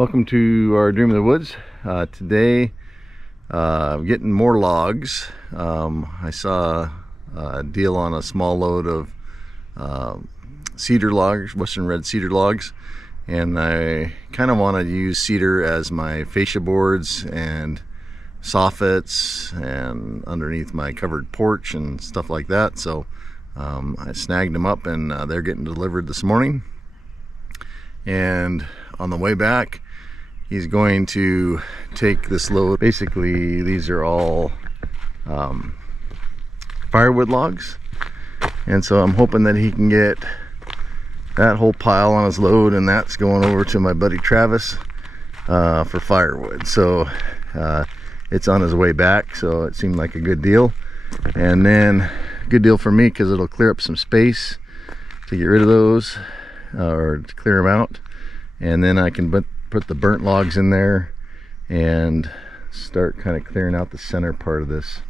Welcome to our Dream of the Woods. Today, getting more logs. I saw a deal on a small load of cedar logs, western red cedar logs, and I kind of want to use cedar as my fascia boards and soffits and underneath my covered porch and stuff like that. So I snagged them up, and they're getting delivered this morning. And on the way back, he's going to take this load. Basically, these are all firewood logs, and so I'm hoping that he can get that whole pile on his load, and that's going over to my buddy Travis for firewood. So it's on his way back, so it seemed like a good deal. And then good deal for me because it'll clear up some space to get rid of those, or to clear them out, and then I can put the burnt logs in there and start kind of clearing out the center part of this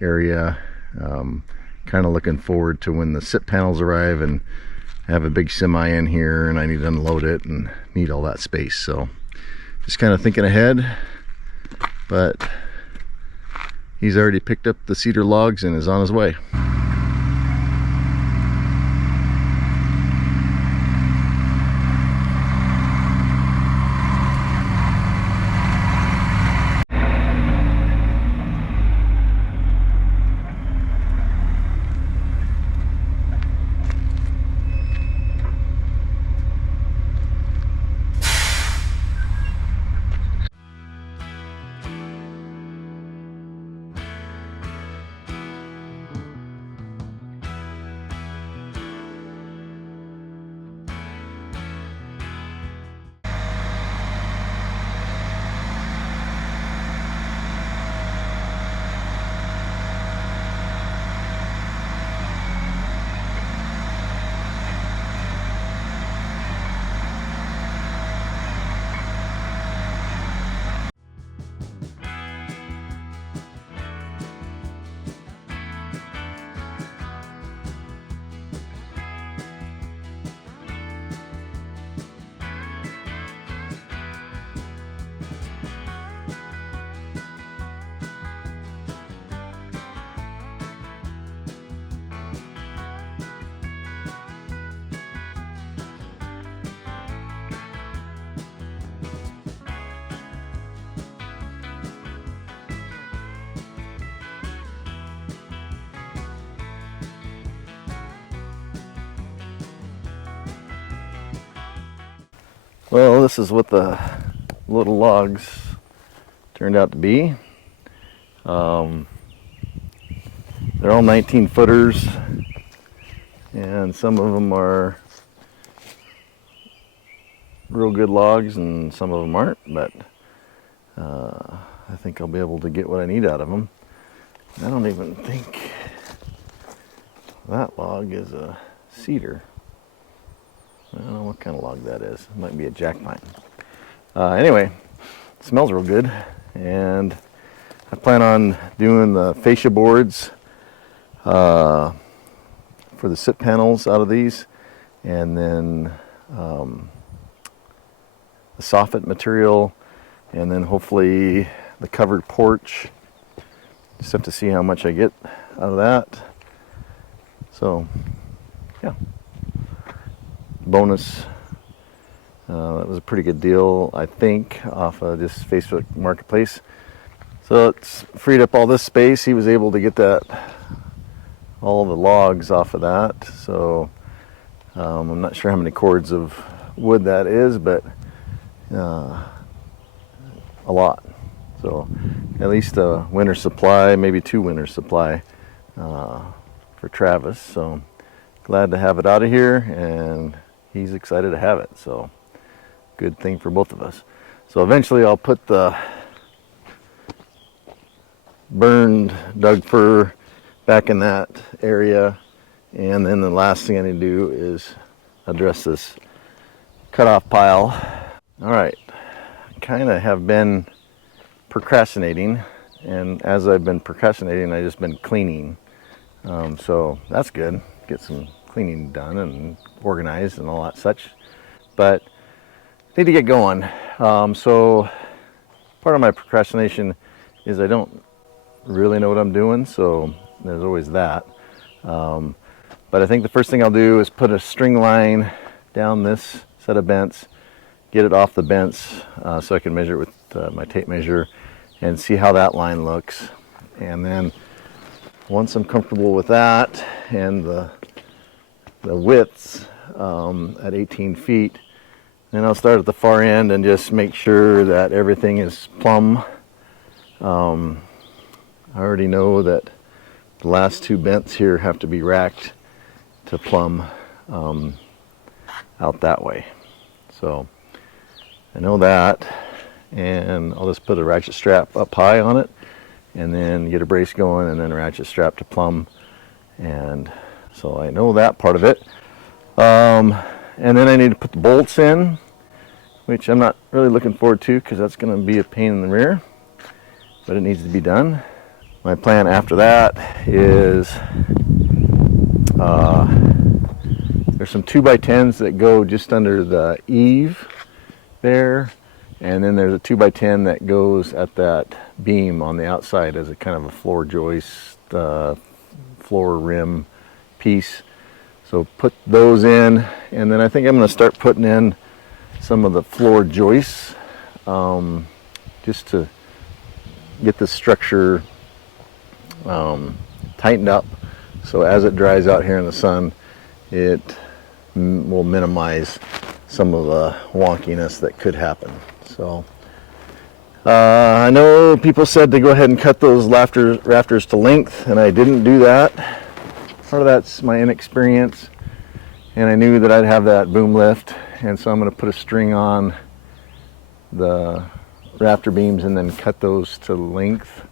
area. Kind of looking forward to when the SIP panels arrive and have a big semi in here and I need to unload it and need all that space. So just kind of thinking ahead, but he's already picked up the cedar logs and is on his way. Well, this is what the little logs turned out to be. They're all 19 footers, and some of them are real good logs and some of them aren't, but I think I'll be able to get what I need out of them. I don't even think that log is a cedar. I don't know what kind of log that is. It might be a jack pine. Anyway, it smells real good, and I plan on doing the fascia boards for the SIP panels out of these, and then the soffit material, and then hopefully the covered porch. Just have to see how much I get out of that. So, yeah. Bonus. That was a pretty good deal, I think, off of just Facebook Marketplace. So it's freed up all this space. He was able to get all the logs off of that. So I'm not sure how many cords of wood that is, but a lot. So at least a winter supply, maybe 2 winter supply for Travis. So glad to have it out of here, and he's excited to have it, so good thing for both of us. So eventually I'll put the burned Doug fir back in that area, and then the last thing I need to do is address this cutoff pile. All right, I kind of have been procrastinating, and as I've been procrastinating, I've just been cleaning. So that's good. Get some cleaning done and organized and all that such. But need to get going. So part of my procrastination is I don't really know what I'm doing, so there's always that. But I think the first thing I'll do is put a string line down this set of bents, get it off the bents so I can measure it with my tape measure and see how that line looks. And then once I'm comfortable with that and the widths at 18 feet, then I'll start at the far end and just make sure that everything is plumb. I already know that the last two bents here have to be racked to plumb out that way. So I know that, and I'll just put a ratchet strap up high on it and then get a brace going and then a ratchet strap to plumb. And so I know that part of it. And then I need to put the bolts in, which I'm not really looking forward to because that's going to be a pain in the rear, but it needs to be done. My plan after that is there's some 2x10s that go just under the eave there, and then there's a 2x10 that goes at that beam on the outside as a kind of a floor joist, floor rim piece. So put those in, and then I think I'm going to start putting in some of the floor joists just to get the structure tightened up, so as it dries out here in the sun, it will minimize some of the wonkiness that could happen. So I know people said to go ahead and cut those rafters to length, and I didn't do that. Part of that's my inexperience, and I knew that I'd have that boom lift, and so I'm going to put a string on the rafter beams and then cut those to length.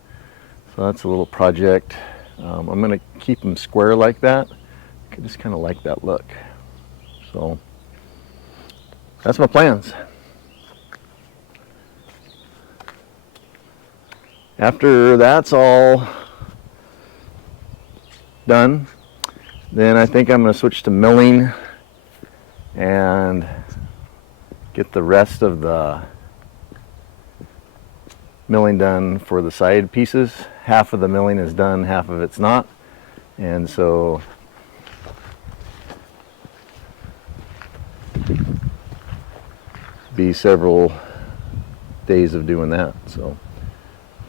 So that's a little project. I'm going to keep them square like that. I just kind of like that look. So that's my plans. After that's all done, then I think I'm going to switch to milling and get the rest of the milling done for the side pieces. Half of the milling is done, half of it's not, and so be several days of doing that. So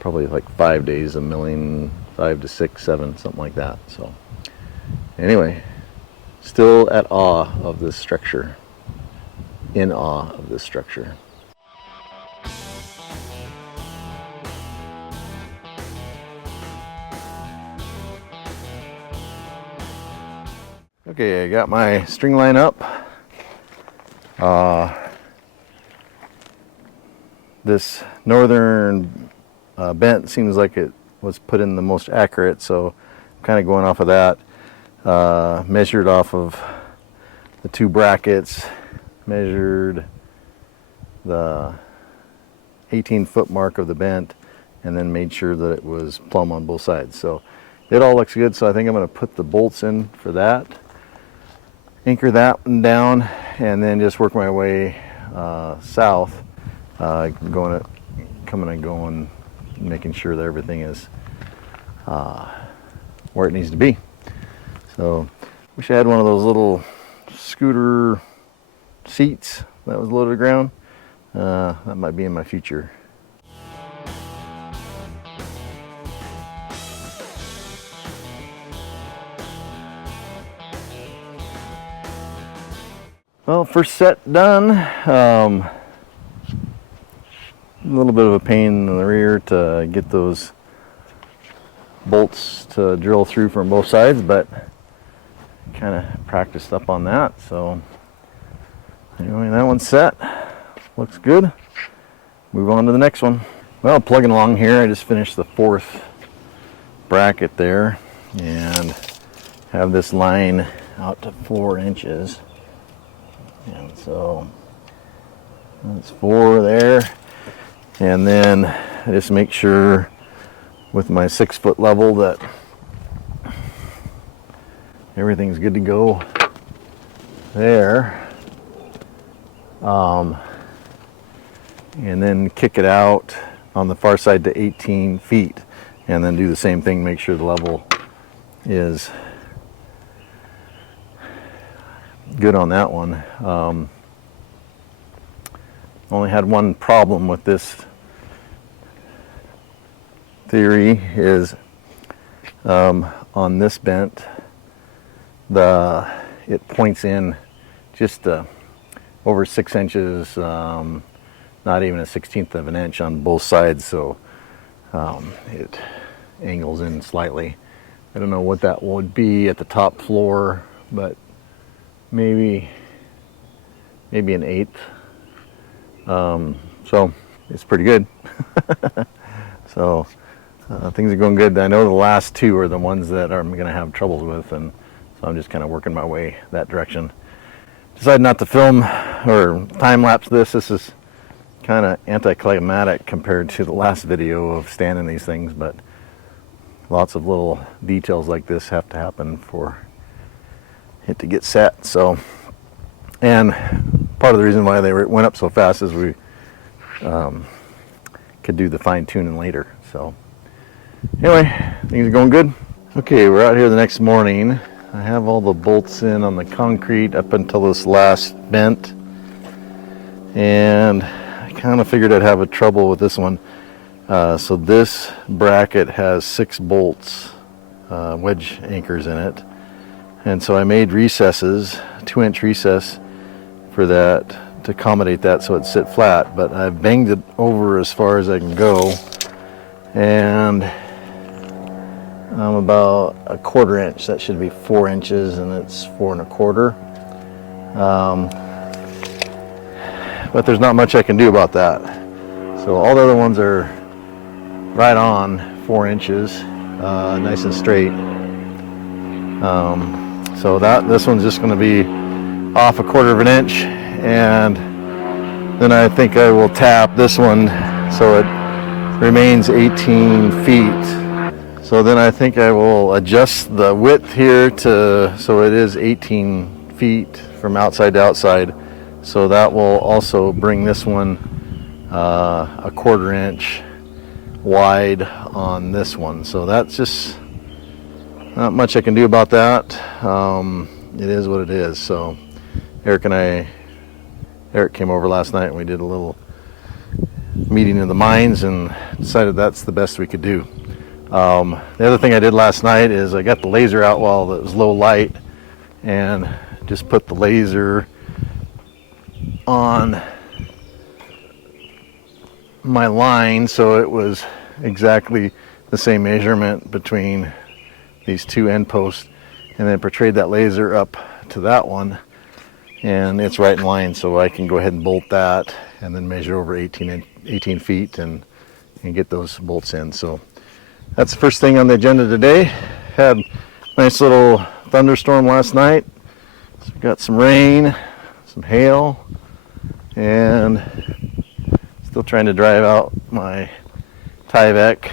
probably like 5 days of milling, 5 to 6, 7, something like that. So anyway, still at awe of this structure, in awe of this structure. Okay, I got my string line up. This northern bent seems like it was put in the most accurate, so I'm kind of going off of that. Measured off of the two brackets, measured the 18-foot mark of the bent, and then made sure that it was plumb on both sides. So it all looks good, so I think I'm going to put the bolts in for that. Anchor that one down, and then just work my way south, coming and going, making sure that everything is where it needs to be. So, wish I had one of those little scooter seats that was low to the ground. That might be in my future. Well, first set done. A little bit of a pain in the rear to get those bolts to drill through from both sides, but kind of practiced up on that. So anyway, that one's set. Looks good. Move on to the next one. Well, plugging along here, I just finished the 4th bracket there and have this line out to 4 inches. And so that's 4 there, and then I just make sure with my 6-foot level that everything's good to go there. and then kick it out on the far side to 18 feet, and then do the same thing, make sure the level is good on that one. Only had one problem with this theory is on this bent, it points in just over 6 inches, not even a 1/16 of an inch on both sides, so it angles in slightly. I don't know what that would be at the top floor, but maybe an 1/8. So it's pretty good. So things are going good. I know the last two are the ones that I'm going to have troubles with, and so I'm just kind of working my way that direction. Decided not to film or time lapse this. This is kind of anticlimactic compared to the last video of standing these things, but lots of little details like this have to happen for it to get set. So, and part of the reason why they went up so fast is we could do the fine tuning later. So anyway, things are going good. Okay, we're out here the next morning. I have all the bolts in on the concrete up until this last bent, and I kind of figured I'd have a trouble with this one. So this bracket has 6 bolts, wedge anchors in it, and so I made recesses, 2-inch recess for that to accommodate that so it sit flat, but I've banged it over as far as I can go, and I'm about 1/4 inch. That should be 4 inches, and it's 4 1/4. But there's not much I can do about that. So all the other ones are right on 4 inches, nice and straight. So this one's just going to be off 1/4 of an inch, and then I think I will tap this one so it remains 18 feet. So then I think I will adjust the width here so it is 18 feet from outside to outside. So that will also bring this one 1/4 inch wide on this one. So that's just not much I can do about that. It is what it is. So Eric came over last night and we did a little meeting of the minds and decided that's the best we could do. The other thing I did last night is I got the laser out while it was low light and just put the laser on my line so it was exactly the same measurement between these two end posts, and then portrayed that laser up to that one, and it's right in line, so I can go ahead and bolt that and then measure over 18 feet and get those bolts in. So that's the first thing on the agenda today. Had a nice little thunderstorm last night. So we got some rain, some hail, and still trying to drive out my Tyvek.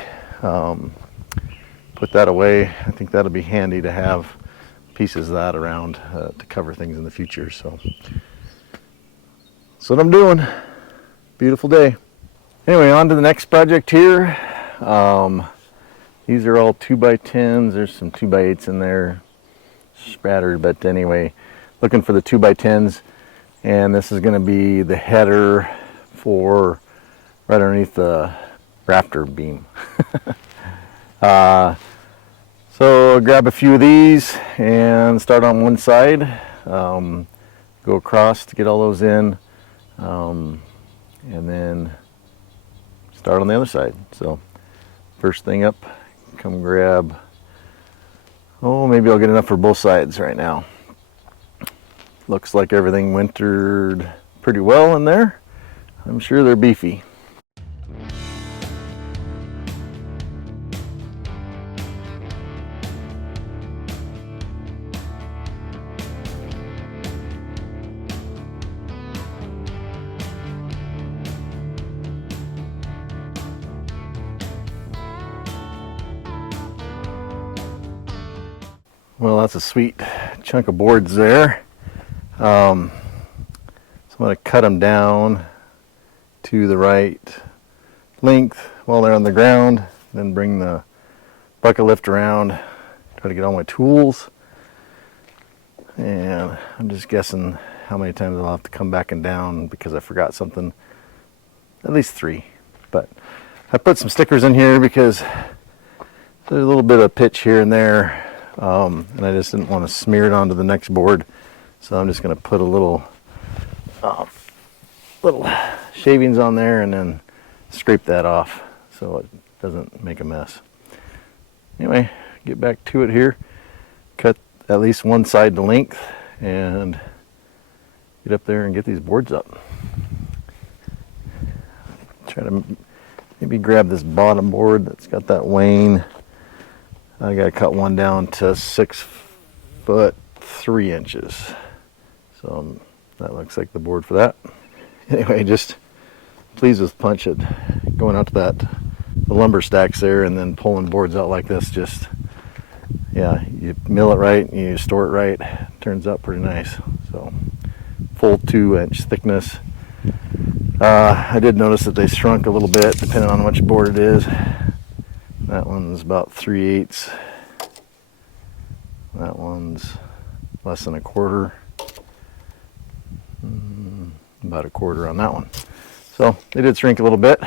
Put that away. I think that'll be handy to have pieces of that around to cover things in the future. So that's what I'm doing. Beautiful day. Anyway, on to the next project here. These are all 2x10s. There's some 2x8s in there spattered, but anyway, looking for the 2x10s, and this is going to be the header for right underneath the rafter beam. So grab a few of these and start on one side, go across to get all those in, and then start on the other side. So first thing up, come grab, maybe I'll get enough for both sides right now. Looks like everything wintered pretty well in there. I'm sure they're beefy. Well, that's a sweet chunk of boards there. So I'm going to cut them down to the right length while they're on the ground, then bring the bucket lift around, try to get all my tools. And I'm just guessing how many times I'll have to come back and down because I forgot something. At least 3. But I put some stickers in here because there's a little bit of pitch here and there, and I just didn't want to smear it onto the next board. So I'm just going to put a little shavings on there and then scrape that off so it doesn't make a mess. Anyway, get back to it here. Cut at least one side to length and get up there and get these boards up. Try to maybe grab this bottom board that's got that wane. I gotta cut one down to 6 foot 3 inches. So that looks like the board for that. Anyway, just pleased with punch it going out to the lumber stacks there and then pulling boards out like this. Just, yeah, you mill it right, you store it right, it turns out pretty nice. So full 2-inch thickness. I did notice that they shrunk a little bit depending on which board it is. That one's about 3/8. That one's less than 1/4. About 1/4 on that one. So they did shrink a little bit,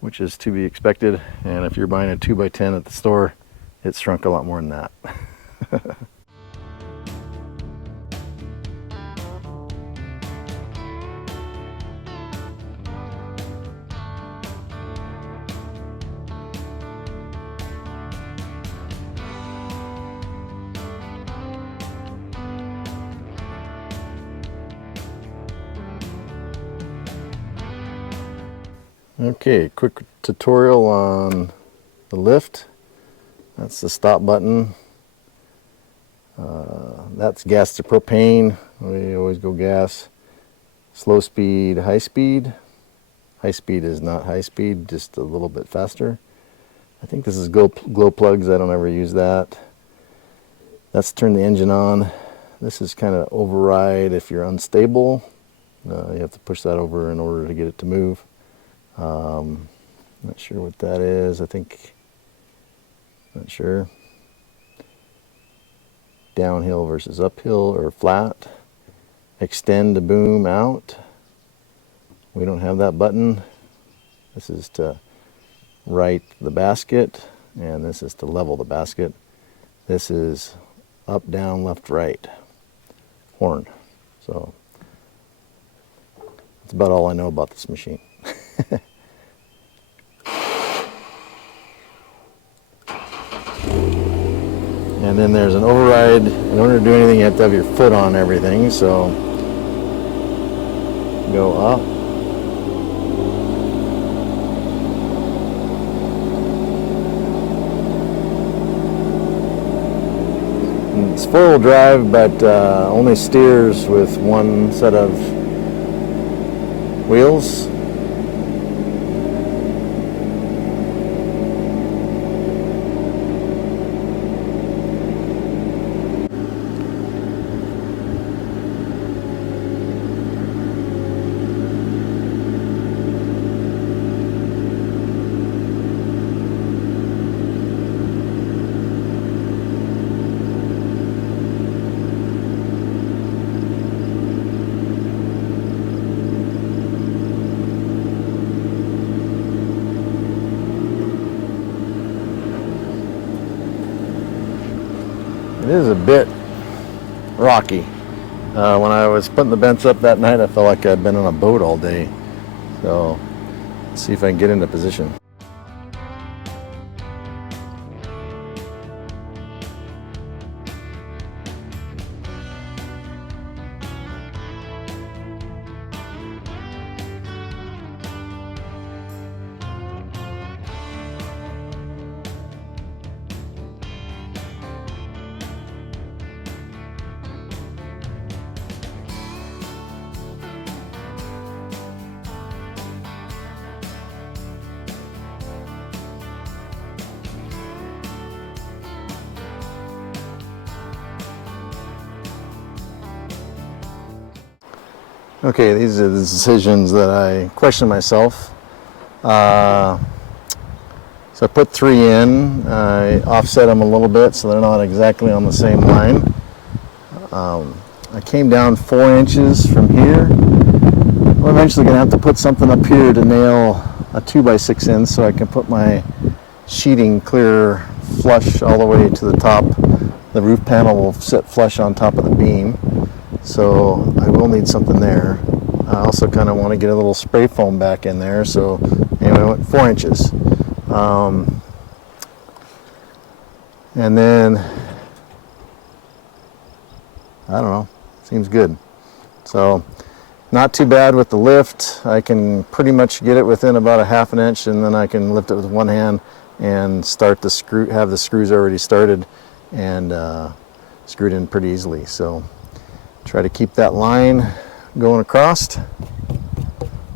which is to be expected. And if you're buying a 2x10 at the store, it's shrunk a lot more than that. Okay, quick tutorial on the lift. That's the stop button. That's gas to propane. We always go gas. Slow speed, high speed. High speed is not high speed, just a little bit faster. I think this is glow plugs. I don't ever use that. That's turn the engine on. This is kind of override if you're unstable. You have to push that over in order to get it to move. Not sure what that is. Not sure. Downhill versus uphill or flat. Extend the boom out. We don't have that button. This is to right the basket, and this is to level the basket. This is up, down, left, right. Horn. So that's about all I know about this machine. And then there's an override. In order to do anything, you have to have your foot on everything. So go up. And it's four-wheel drive, but only steers with one set of wheels. It is a bit rocky. When I was putting the BENTS up that night, I felt like I'd been on a boat all day. So let's see if I can get into position. Okay, these are the decisions that I question myself. So I put 3 in, I offset them a little bit so they're not exactly on the same line. I came down 4 inches from here. I'm eventually going to have to put something up here to nail a 2x6 in so I can put my sheeting clear flush all the way to the top. The roof panel will sit flush on top of the beam, so I will need something there. I also kind of want to get a little spray foam back in there, so anyway, I went 4 inches. And then, I don't know, seems good. So, not too bad with the lift. I can pretty much get it within about a 1/2 inch, and then I can lift it with one hand and start the screw, have the screws already started and screwed in pretty easily. So, try to keep that line going across.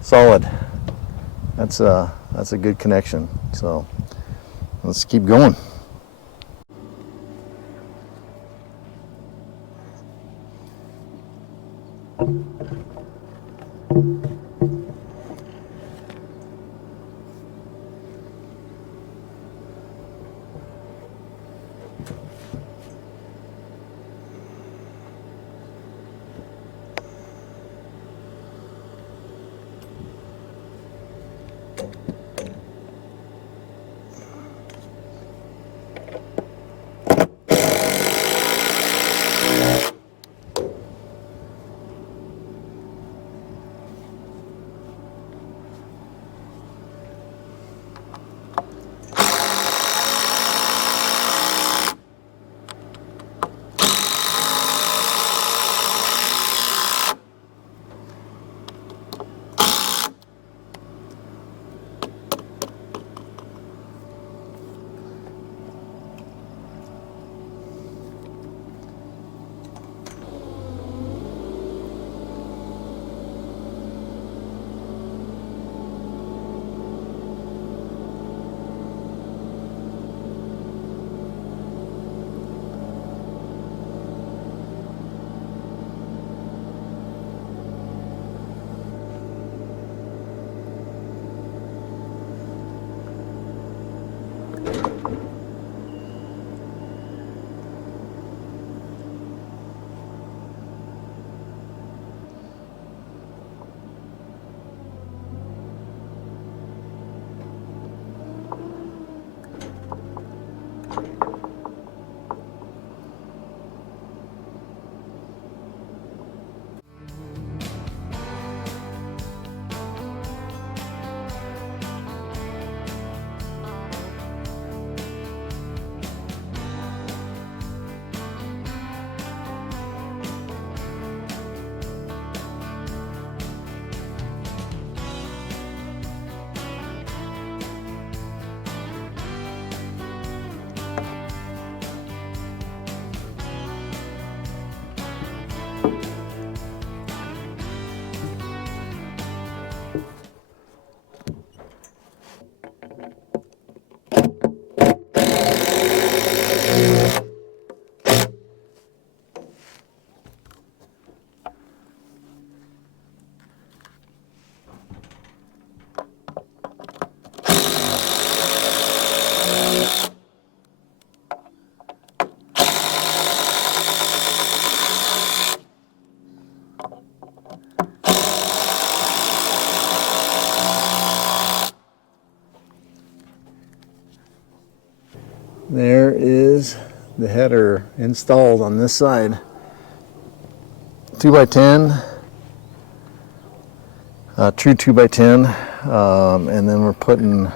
Solid. That's a good connection. So, let's keep going. There is the header installed on this side. 2x10, true 2x10, and then we're putting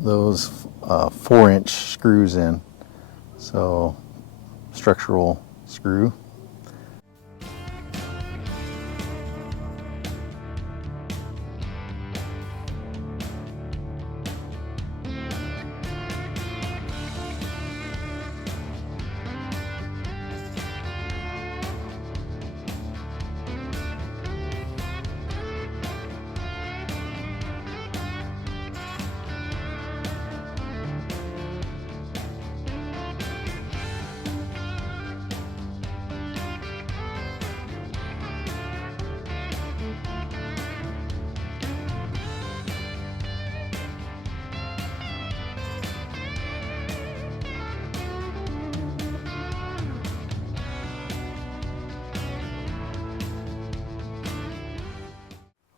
those 4-inch screws in. So, structural screw.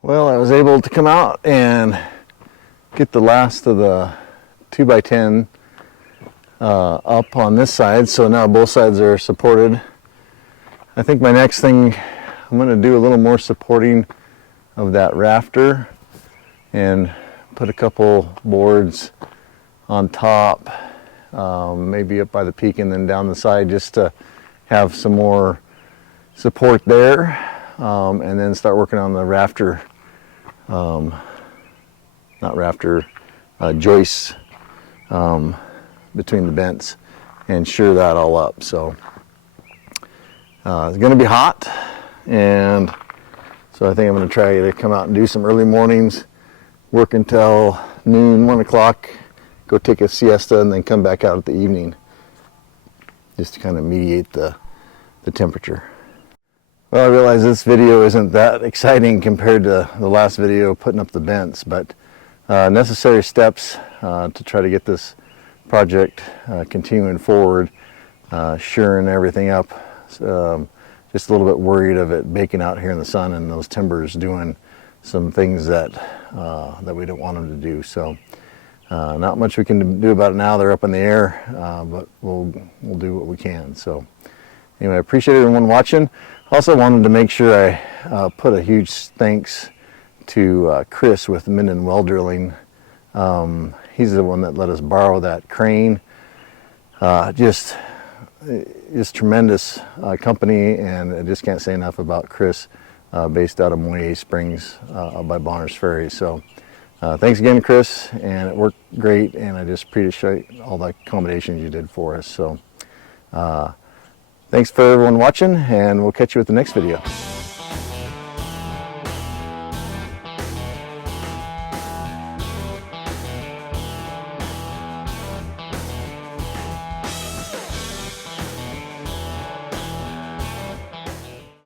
Well, I was able to come out and get the last of the 2x10 up on this side, so now both sides are supported. I think my next thing, I'm going to do a little more supporting of that rafter and put a couple boards on top, maybe up by the peak and then down the side, just to have some more support there, and then start working on the rafter, not rafter, joists between the bents, and sure that all up. So it's going to be hot, and so I think I'm going to try to come out and do some early mornings, work until noon, 1 o'clock, go take a siesta, and then come back out at the evening, just to kind of mediate the temperature. Well, I realize this video isn't that exciting compared to the last video putting up the bents, but necessary steps to try to get this project continuing forward, shoring everything up. Just a little bit worried of it baking out here in the sun and those timbers doing some things that that we don't want them to do. So not much we can do about it now. They're up in the air, but we'll do what we can. So anyway, I appreciate everyone watching. Also wanted to make sure I put a huge thanks to Chris with Minden Well Drilling. He's the one that let us borrow that crane. Just tremendous company, and I just can't say enough about Chris, based out of Moyer Springs by Bonner's Ferry. So thanks again, Chris, and it worked great, and I just appreciate all the accommodations you did for us. So thanks for everyone watching, and we'll catch you with the next video.